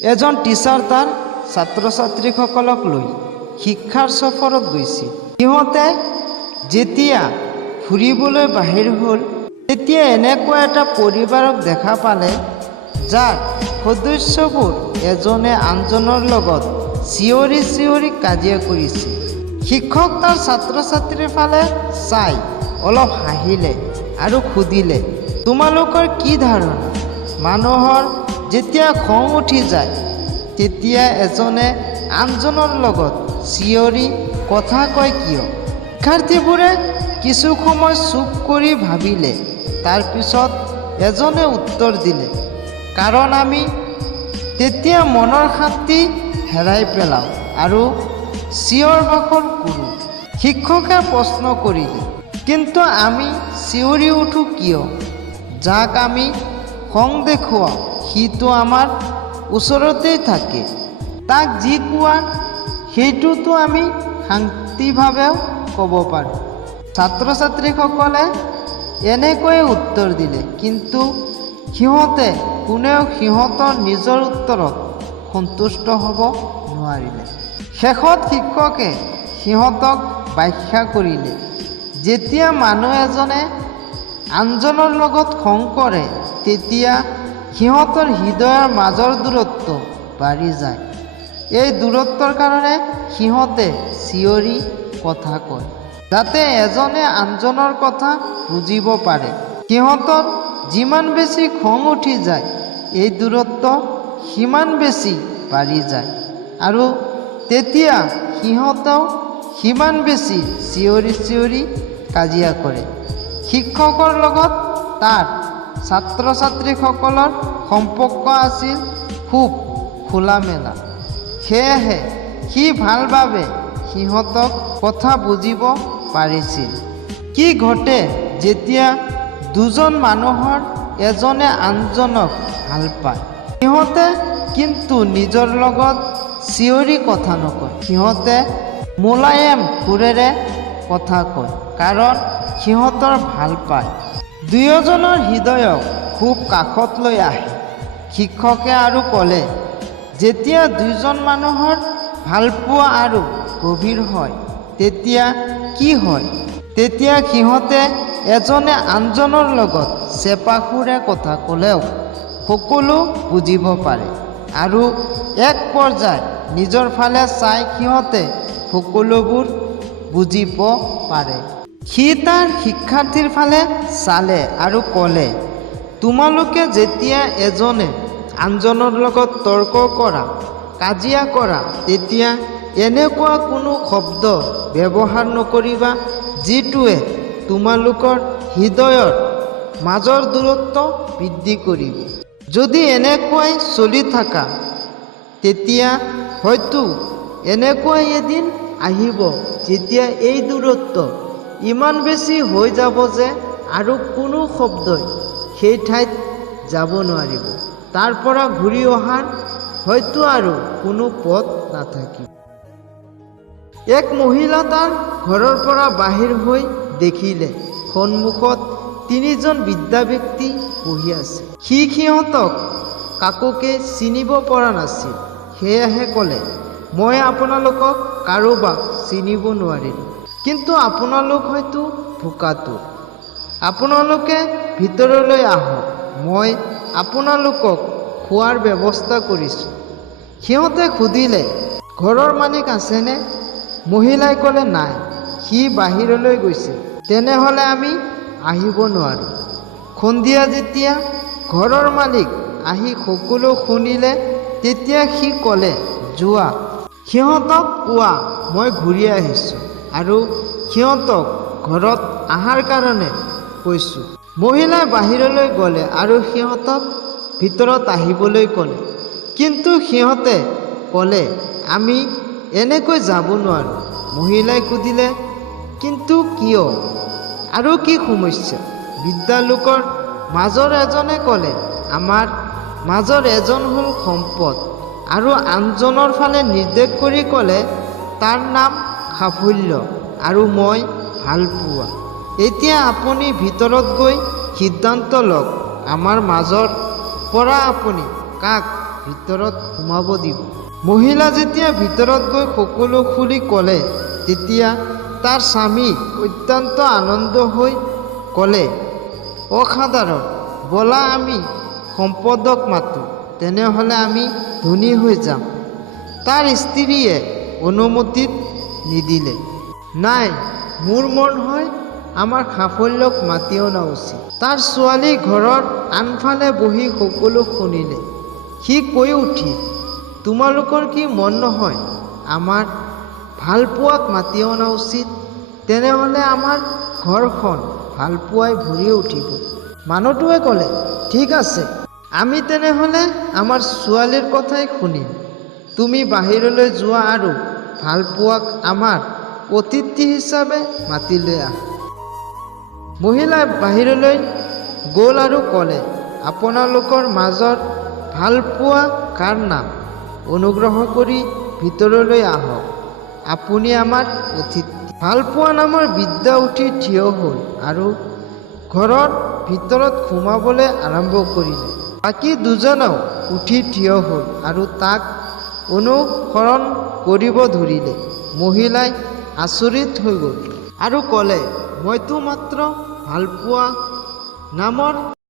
এজন টিচাৰ তাৰ ছাত্ৰ ছাত্ৰীসকলক লৈ শিক্ষাৰ সফৰত গৈছিল। সিহঁতে যেতিয়া ফুৰিবলৈ বাহিৰ হ'ল তেতিয়া এনেকুৱা এটা পৰিবাৰক দেখা পালে যাৰ সদস্যবোৰ এজনে আনজনৰ লগত চিঞৰি চিঞৰি কাজিয়া কৰিছিল। শিক্ষক তাৰ ছাত্ৰ ছাত্ৰীৰ ফালে চাই অলপ হাঁহিলে আৰু সুধিলে, তোমালোকৰ কি ধাৰণা? মানুহৰ যেতিয়া খং উঠি যায় তেতিয়া এজনে আনজনৰ লগত চিঞৰি কথা কয় কিয়? শিক্ষাৰ্থীবোৰে কিছু সময় চুপ কৰি ভাবিলে। তাৰপিছত এজনে উত্তৰ দিলে, কাৰণ আমি তেতিয়া মনৰ শান্তি হেৰাই পেলাওঁ আৰু চিঞৰ বাখৰ কৰোঁ। শিক্ষকে প্ৰশ্ন কৰিলে, কিন্তু আমি চিঞৰি উঠোঁ কিয়? যাক আমি খং দেখুৱাওঁ সিটো আমাৰ ওচৰতেই থাকে। তাক যি কোৱা সেইটোতো আমি শান্তিভাৱেও ক'ব পাৰোঁ। ছাত্ৰ ছাত্ৰীসকলে এনেকৈয়ে উত্তৰ দিলে, কিন্তু সিহঁতে কোনেও সিহঁতৰ নিজৰ উত্তৰত সন্তুষ্ট হ'ব নোৱাৰিলে। শেষত শিক্ষকে সিহঁতক ব্যাখ্যা কৰিলে, যেতিয়া মানুহ এজনে আনজনৰ লগত খং কৰে তেতিয়া সিহঁতৰ হৃদয়ৰ মাজৰ দূৰত্ব বাঢ়ি যায়। এই দূৰত্বৰ কাৰণে সিহঁতে চিঞৰি কথা কয়, যাতে এজনে আনজনৰ কথা বুজিব পাৰে। সিহঁতৰ যিমান বেছি খং উঠি যায় এই দূৰত্ব সিমান বেছি বাঢ়ি যায় আৰু তেতিয়া সিহঁতেও সিমান বেছি চিঞৰি চিঞৰি কাজিয়া কৰে। শিক্ষকৰ লগত তাৰ ছাত্ৰ ছাত্ৰীসকলৰ সম্পৰ্ক আছিল খুব খোলামেলা। সেয়েহে সি ভালভাৱে সিহঁতক কথা বুজিব পাৰিছিল। কি ঘটে যেতিয়া দুজন মানুহৰ এজনে আনজনক ভাল পায়? সিহঁতে কিন্তু নিজৰ লগত চিঞৰি কথা নকয়। সিহঁতে মোলায়েম সুৰেৰে কথা কয়, কাৰণ সিহঁতৰ ভাল পায়। দুয়োজনৰ হৃদয়ক খুব কাষত লৈ আহে। শিক্ষকে আৰু ক'লে, যেতিয়া দুজন মানুহৰ ভালপোৱা আৰু গভীৰ হয় তেতিয়া কি হয়? তেতিয়া সিহঁতে এজনে আনজনৰ লগত চেপা সুৰে কথা ক'লেও সকলো বুজিব পাৰে আৰু এক পৰ্যায়ত নিজৰ ফালে চাই সিহঁতে সকলোবোৰ বুজিব পাৰে। সি তাৰ শিক্ষাৰ্থীৰ ফালে চালে আৰু ক'লে, তোমালোকে যেতিয়া এজনে আনজনৰ লগত তৰ্ক কৰা, কাজিয়া কৰা তেতিয়া এনেকুৱা কোনো শব্দ ব্যৱহাৰ নকৰিবা যিটোৱে তোমালোকৰ হৃদয়ৰ মাজৰ দূৰত্ব বৃদ্ধি কৰিব। যদি এনেকৈ চলি থাকা তেতিয়া হয়তো এনেকুৱা এদিন আহিব যেতিয়া এই দূৰত্ব ইমান বেছি হৈ যাব যে আৰু কোনো শব্দই সেই ঠাইত যাব নোৱাৰিব। তাৰ পৰা ঘূৰি অহাৰ হয়তো আৰু কোনো পথ নাথাকিব। এক মহিলা তাৰ ঘৰৰ পৰা বাহিৰ হৈ দেখিলে সন্মুখত তিনিজন বৃদ্ধা ব্যক্তি বহি আছে। সি সিহঁতক কাকোকে চিনিব পৰা নাছিল। সেয়েহে ক'লে, মই আপোনালোকক কাৰোবাক চিনিব নোৱাৰিলোঁ, কিন্তু আপোনালোক হয়তো ভোকাতুৰ। আপোনালোকে ভিতৰলৈ আহক, মই আপোনালোকক খোৱাৰ ব্যৱস্থা কৰিছোঁ। সিহঁতে সুধিলে, ঘৰৰ মালিক আছেনে? মহিলাই ক'লে, নাই, সি বাহিৰলৈ গৈছে। তেনেহ'লে আমি আহিব নোৱাৰোঁ। সন্ধিয়া যেতিয়া ঘৰৰ মালিক আহি সকলো শুনিলে তেতিয়া সি ক'লে, যোৱা, সিহঁতক কোৱা মই ঘূৰি আহিছোঁ আৰু সিহঁতক ঘৰত অহাৰ কাৰণে কৈছোঁ। মহিলাই বাহিৰলৈ গ'লে আৰু সিহঁতক ভিতৰত আহিবলৈ ক'লে, কিন্তু সিহঁতে ক'লে, আমি এনেকৈ যাব নোৱাৰোঁ। মহিলাই সুধিলে, কিন্তু কিয়? আৰু কি সমস্যা? বৃদ্ধা লোকৰ মাজৰ এজনে ক'লে, আমাৰ মাজৰ এজন হ'ল সম্পদ, আৰু আনজনৰ ফালে নিৰ্দেশ কৰি ক'লে, তাৰ নাম সাফল্য আৰু মই ভাল পোৱা। এতিয়া আপুনি ভিতৰত গৈ সিদ্ধান্ত লওক, আমাৰ মাজৰ পৰা আপুনি কাক ভিতৰত সোমাব দিব। মহিলা যেতিয়া ভিতৰত গৈ সকলো খুলি ক'লে তেতিয়া তাৰ স্বামী অত্যন্ত আনন্দ হৈ ক'লে, অসাধাৰণ, ব'লা আমি সম্পদক মাতোঁ, তেনেহ'লে আমি ধনী হৈ যাম। তাৰ স্ত্ৰীয়ে অনুমতিত নিদিলে। নাই, মোৰ মন হয় আমাৰ সাফল্যক মাতি অনা উচিত। তাৰ ছোৱালী ঘৰৰ আনফালে বহি সকলো শুনিলে। সি কৈ উঠিল, তোমালোকৰ কি মন নহয় আমাৰ ভালপোৱাক মাতি অনা উচিত? তেনেহ'লে আমাৰ ঘৰখন ভালপোৱাই ভৰি উঠিব। মানুহটোৱে ক'লে, ঠিক আছে, আমি তেনেহ'লে আমাৰ ছোৱালীৰ কথাই শুনিম। তুমি বাহিৰলৈ যোৱা আৰু ভালপোৱাক আমাৰ অতিথি হিচাপে মাতি লৈ আহা। মহিলাই বাহিৰলৈ গ'ল আৰু ক'লে, আপোনালোকৰ মাজত ভালপোৱা কাৰ নাম? অনুগ্ৰহ কৰি ভিতৰলৈ আহক, আপুনি আমাৰ অতিথি। ভালপোৱা নামৰ বৃদ্ধা উঠি থিয় হ'ল আৰু ঘৰৰ ভিতৰত সোমাবলৈ আৰম্ভ কৰিলে। বাকী দুজনেও উঠি থিয় হ'ল আৰু তাক অনুসৰণ কৰিব ধৰিলে। মহিলাই আচৰিত হৈ গ'ল আৰু ক'লে, মইতো মাত্ৰ ভালপোৱা নামৰ